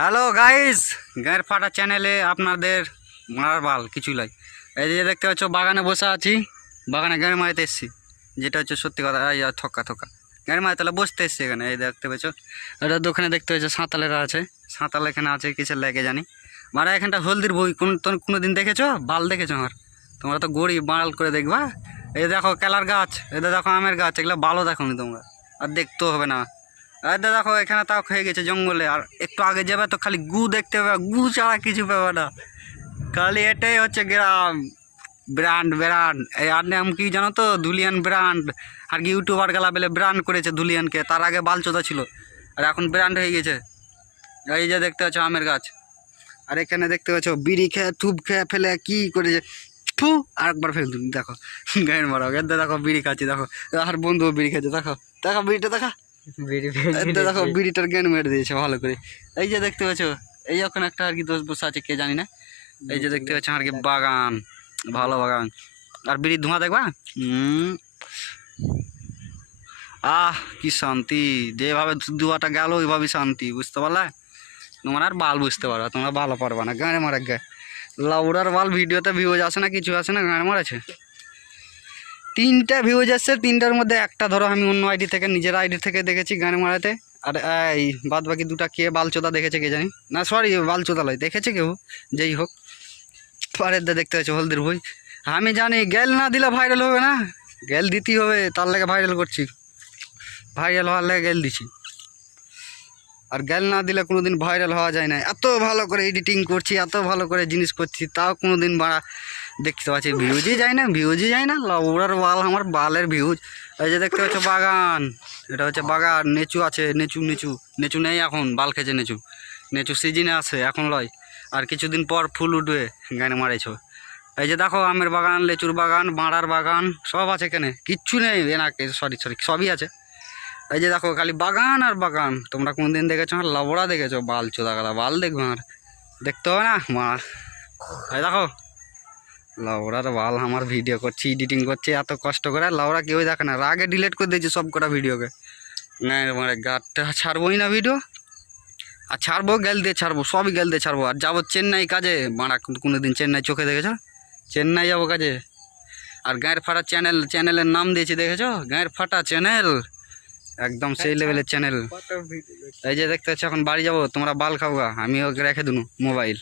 Hello guys, গায়ের ফাটা চ্যানেলে আপনাদের মারার বাল কিছুই লাই। এই যে দেখতে পাচ্ছ বাগানে বসে আছি, বাগানে গাড়ি মারিতে এসেছি, যেটা হচ্ছে সত্যি কথা। এই থক্কা থক্কা গাড়ি মারিতে তাহলে বসতে এসছি এখানে। এই দেখতে পাচ্ছ এটা দোকানে দেখতে পাচ্ছ সাঁতালেরা আছে, সাঁতাল এখানে আছে কিসের লাগে জানি। মারা এখানটা হলদির বই কোনো দিন দেখেছো? বাল দেখেছো আমার? তোমরা তো গড়ি বাড়াল করে দেখবা। এই দেখো কেলার গাছ, এদের দেখো আমের গাছ, এগুলো ভালো দেখো নি তোমরা, আর দেখতেও হবে না। আর দেখো এখানে তাও হয়ে গেছে জঙ্গলে, আর একটু আগে যাবে তো খালি গু দেখতে পাবে, গু ছাড়া কিছু পাবে না। খালি এটাই হচ্ছে গ্রাম। ব্র্যান্ড ব্র্যান্ড এই আর নাম কি জানো তো? ধুলিয়ান ব্র্যান্ড। আর কি ইউটিউবার গেলা বেলে ব্র্যান্ড করেছে ধুলিয়ানকে, তার আগে বালচোদা ছিল আর এখন ব্র্যান্ড হয়ে গেছে। এই যে দেখতে পাচ্ছ আমের গাছ, আর এখানে দেখতে পাচ্ছ বিড়ি খেয়ে থুপ খেয়ে ফেলে কি করেছে, ফু আরেকবার ফেলে দিন। দেখো গায়ের মারা এতে দেখো বিড়ি খাচ্ছি, দেখো আর বন্ধু বিড়ি খাচ্ছে, দেখো দেখো বিড়িটা দেখা, দেখো বিড়িটার জ্ঞান মেরে দিয়েছে ভালো করে। এই যে দেখতে পাচ্ছ এই এখন একটা আর কি দোষ বসে আছে কে জানি না। এই যে দেখতে পাচ্ছ আর কি বাগান, ভালো বাগান, আর বিড়ির ধোঁয়া দেখবা। কি শান্তি, যেভাবে ধোঁয়াটা গেল ওইভাবেই শান্তি, বুঝতে পারলে? তোমরা আর বাল বুঝতে পারবা, তোমরা ভালো পারবা না। গাঁড়ে মারা গায়ে লাউডার বাল ভিডিওতে ভিউজ আসে না, কিছু আসে না, গাঁড়ে মারাছে। 3টা ভিউজ আসছে, 3টার মধ্যে একটা ধরো আমি অন্য আইডি থেকে, নিজের আইডি থেকে দেখেছি গানে মারাতে। আর এই বাদ বাকি 2টা কে বালচোদা দেখেছে কে জানি না, সরি বালচোদা লয়, দেখেছে কেউ যেই হোক। পরের দেখতে পাচ্ছ হলদির বই। আমি জানি গেল না দিলে ভাইরাল হবে না, গেল দিতেই হবে, তার লাগে ভাইরাল করছি, ভাইরাল হওয়ার লাগে গেল দিছি। আর গেল না দিলে কোনোদিন ভাইরাল হওয়া যায় না। এত ভালো করে এডিটিং করছি, এত ভালো করে জিনিস করছি, তাও কোনোদিন বাড়া দেখতে পাচ্ছি ভিউজই যায় না, ভিউজই যায় না। লাউড়ার বাল আমার বালের ভিউজ। এই যে দেখতে পাচ্ছ বাগান, এটা হচ্ছে বাগান। নেচু আছে, নেচু নেচু নেচু নেই এখন, বাল খেয়েছে নেচু, নেচু সিজনে আছে এখন লয়, আর কিছুদিন পর ফুল উঠবে, গানে মারাইছো। এই যে দেখো আমের বাগান, লেচুর বাগান, বাঁড়ার বাগান, সব আছে এখানে, কিচ্ছু নেই এনাকে, সরি সবই আছে। এই যে দেখো খালি বাগান আর বাগান। তোমরা কোনদিন দেখেছো আর লাবড়া দেখেছো? বাল চোদা গেলা বাল দেখবে, আর দেখতে হবে না মা। এই দেখো লাউড়ার বাল, আমার ভিডিও করছি, এডিটিং করছি এত কষ্ট করে, লাউড়া কেউই দেখে না, আগে ডিলিট করে দিয়েছি সব কটা ভিডিওকে। না মানে গাটটা ছাড়বোই না ভিডিও, আর ছাড়বো গেল দিয়ে ছাড়বো, সবই গেল দিয়ে ছাড়বো। আর যাবো চেন্নাই কাজে, মারা কোনোদিন চেন্নাই চোখে দেখেছো? চেন্নাই যাবো কাজে, আর গায়ের ফাটা চ্যানেলের নাম দিয়েছি দেখেছো? গায়ের ফাটা চ্যানেল, একদম সেই লেভেলের চ্যানেল। এই যে দেখতে পাচ্ছ এখন বাড়ি যাবো, তোমরা বাল খাওয়া, আমি ওকে রেখে দিনু মোবাইল।